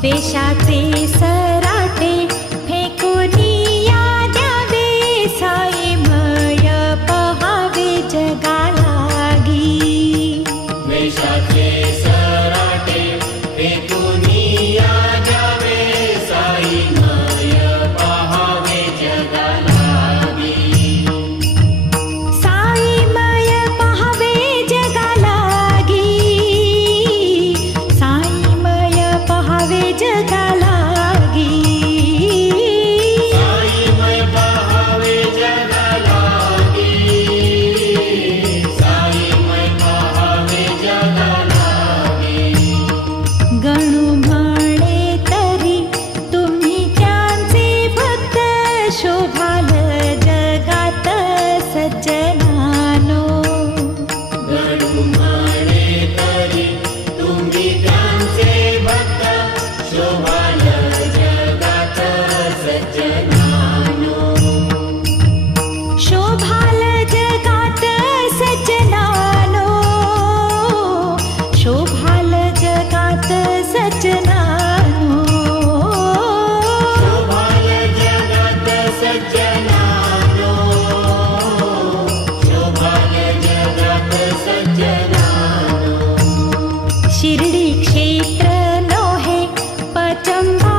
द्वेषाचे सराटे फेकुनिया द्यावे, साईमय पहावे जगालागी. द्वेषाचे सराटे फेकुनिया द्यावे, साईमय पहावे जगालागी. साईमय पहावे जगालागी, साईमय पहावे जगालागी. साईमय पहावे जगालागी, साईमय पहावे जगालागी. गणू म्हणे तरी तुम्ही त्यांचे भक्त, शोभाल जगात सज्जनानो. गणू म्हणे तरी तुम्ही त्यांचे भक्त, शोभाल जगात सज्जनानो. शोभाल जगात सज्जनानो, शोभाल जगात सज्जनानो. शोभाल जगात सज्जनानो, शोभाल जगात सज्जनानो. शिर्डी क्षेत्र नोहे पचंबा